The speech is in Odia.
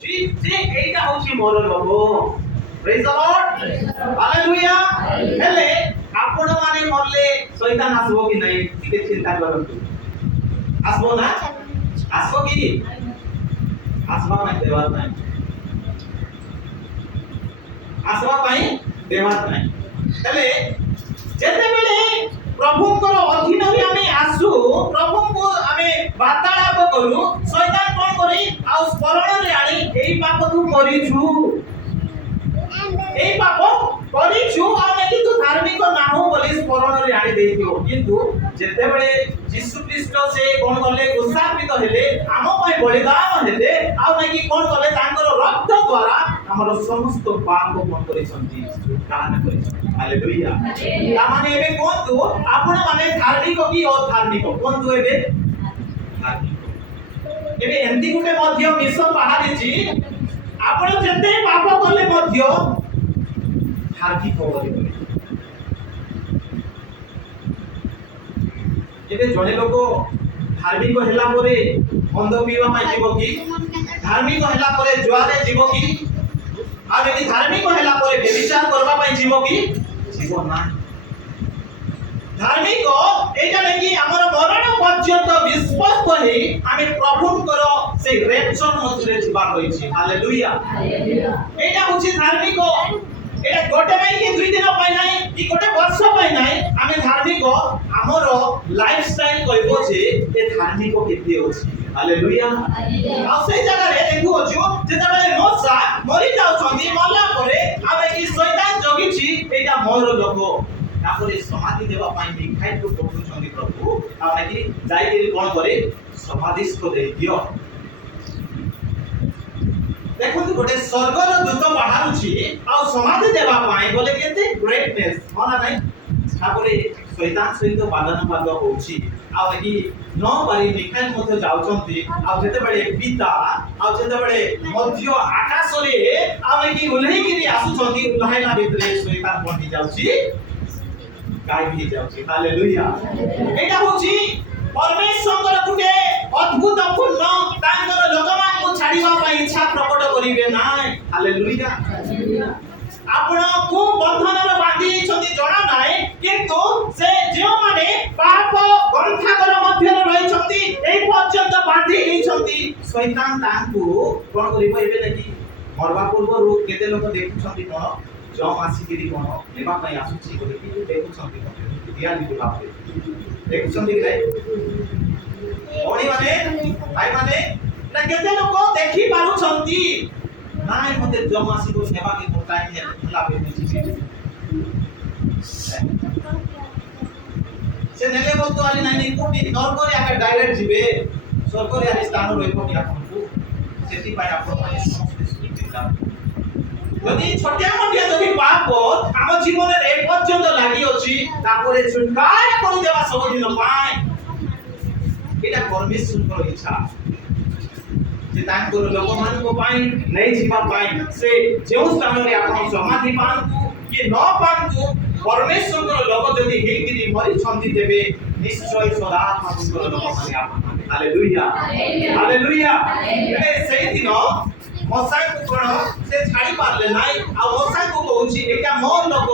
যে এইটা হচ্ছে ମୋର লোକ ପ୍ରେଜ୍ ଦ ଲର୍ଡ ହାଲେଲୁୟା ହେଲେ ଆପଣ ମାନେ ମରଲେ ଶୈତାନ ଆସିବ କି ନାହିଁ ଟିକେ ଚିନ୍ତା କରନ୍ତୁ ଆସିବ ନା ଆସିବ କି ଆସିବା ପାଇଁ ଦେବାର ନାହିଁ ଆସିବା ପାଇଁ ଦେବାର ନାହିଁ ହେଲେ ଯେତେବେଳେ ପ୍ରଭୁଙ୍କର ଅଧୀନରେ ଆମେ ଆସୁ ପ୍ରଭୁଙ୍କୁ ଆମେ ବାର୍ତ୍ତାଳାପ କରୁ ଶୈତାନ କଣ କରି ଆଉ ସ୍ମରଣରେ ଆଣି ଏଇ ପାପ ତୁ କରିଛୁ এই পাপ করিছু আমি কিন্তু ধার্মিক নাহু বলি স্মরণরে আনি দেইছো কিন্তু যেতেবেলে যীশু খ্রিস্ট সে কোন কলে উৎসাহিত হেলে আম পাই বলিদান হেলে আউ নাকি কোন কলে তাঙ্কর রক্ত দ্বারা আমার সমস্ত পাপ বন্ধ করিছন্তি দান করিছন্তি হালেলুয়া তা মানে এবে কোনতু আপন মানে ধার্মিক কি অধার্মিক কোনতু এবে ধার্মিক এবে এন্তি গুটে মধ্য মিশ বাহারিছি ଆପଣ ଯେତେ ପାପ କଲେ ମଧ୍ୟ ଧାର୍ମିକ କରିବେ ଏବେ ଜଣେ ଲୋକ ଧାର୍ମିକ ହେଲା ପରେ ମଦ ପିଇବା ପାଇଁ ଯିବ କି ଧାର୍ମିକ ହେଲା ପରେ ଜୁଆରେ ଯିବ କି ଆଉ ଯଦି ଧାର୍ମିକ ହେଲା ପରେ ବ୍ୟଭିଚାର କରିବା ପାଇଁ ଯିବ କି ଯିବ ନାହିଁ ଧାର୍ମିକ এইটা নাকি আমার মরণ পর্যন্ত বিশ্বস্ত হই আমি প্রভুଙ୍କର সেই রেপচর মধ্যে জীবন হইছি হালেলুয়া এইটা হচ্ছে ধার্মিক এটা গোটে নাই কি দুই দিন পাই নাই কি গোটে বর্ষ পাই নাই আমি ধার্মিক আমার লাইফস্টাইল কইব যে এ ধার্মিক কেতে আছে হালেলুয়া আর সেই জায়গায় দেখু অছু যেতবেলে মোসা মরি যাউছন্তি মরলা পরে আমি কি শয়তান জগিছি এইটা মোর লোক তারপরে সমাধি দেওয়া পাই মিখাইল কো পড়ুছন্তি প্রভু আর নাকি যাইকি কোন করে সমাধিস্থ দেই দিও দেখুন গোটে স্বর্গর দূত বাহারুছি আর সমাধি দেওয়া পাই বলে কেতে গ্রেটনেস মনা নাই তারপরে শয়তান সহিত বাদানুবাদ হଉଛି আর নাকি ন পারি মিখাইল মধ্যে যাউছন্তি আর যেতেবেলে পিতা আর যেতেবেলে মধ্য আকাশরে আর নাকি উল্লেখিরি আসুছন্তি উল্লাইলা ভিতরে শয়তান পড়ি যাଉଛି গায় ভিজে যাচ্ছে হালেলুয়া এটা হচ্ছে পরমেশ্বরଙ୍କର গুটে অদ্ভুত পূর্ণ তাঙ্কর লোকମାନଙ୍କୁ ছাড়িবা ପାଇଁ ইচ্ছা প্রকট করিবে নাই হালেলুয়া ଆପଣ କୋ ବନ୍ଧନରେ ବାନ୍ଧି ହେଇଛନ୍ତି ଜଣା ନାହିଁ କିନ୍ତୁ ସେ ଯେଉଁମାନେ ପାପ ଗନ୍ଥାଘର ମଧ୍ୟରେ ରହିଛନ୍ତି ଏହି ପର୍ଯ୍ୟନ୍ତ ବାନ୍ଧି ହେଇଛନ୍ତି ଶୈତାନ ତାଙ୍କୁ କଣ କରିବ ଏବେ ଲାଗି ମରବା ପୂର୍ବରୁ କେତେ ଲୋକ ଦେଖୁଛନ୍ତି କଣ ଜମ ଆସିକିରି କଣ ନେବା ପାଇଁ ଆସୁଛି ବୋଲିକି ଦେଖୁଛନ୍ତି ଦିଆଲି ଭାବରେ ଦେଖୁଛନ୍ତି କି ନାଇଁ ଭଉଣୀ ମାନେ ଭାଇ ମାନେ ନା କେତେ ଲୋକ ଦେଖି ପାରୁଛନ୍ତି ନାଇଁ ମତେ ଜମ ଆସିକି ନେବା କି ଟାଇମ୍ ହେଲା ବେନିଛି ସେ ନେଲେ বলতো আলি নাই কোটি নরকরে আগে ডাইরেক্ট ଯିବେ স্বর্গরে আলি স্থান রইব কি ଆପଣଙ୍କୁ ସେଥିପାଇଁ ଆପଣ ମାନେ ସମସ୍ତେ ସୁବିଧା যদি ছোটিয়া মোটিয়া যদি পাপ ଆମ ଜୀବନରେ ଏ ପର୍ଯ୍ୟନ୍ତ ଲାଗି ଅଛି ତାପରେ ଛୁଟକାରା କରି ଦେବା ସବୁ ଦିନ ପାଇଁ এটা ପରମେଶ୍ୱରଙ୍କର ଇଚ୍ଛା যে ତାଙ୍କର ଲୋକମାନଙ୍କ ପାଇଁ ନେଇ ଯିବା ପାଇଁ ସେ ଯେଉଁ ସ୍ଥାନରେ ଆପଣ ସମାଧି ପାଆନ୍ତୁ କି ନ ପାଆନ୍ତୁ ପରମେଶ୍ୱରଙ୍କର ଲୋକ ଯଦି ହେଇକିରି ମରିଛନ୍ତି ତେବେ ନିଶ୍ଚୟ ସଦା ପ୍ରଭୁଙ୍କର ଲୋକମାନେ ଆପଣମାନେ ହାଲେଲୁୟା ହାଲେଲୁୟା ହେଲେ ସେଇ ଦିନ ମଶାଙ୍କୁ କଣ ସେ ଛାଡ଼ି ପାରିଲେ ନାହିଁ ଆଉ ମଶାଙ୍କୁ କହୁଛି ଏଇଟା ମୋ ଲୋକ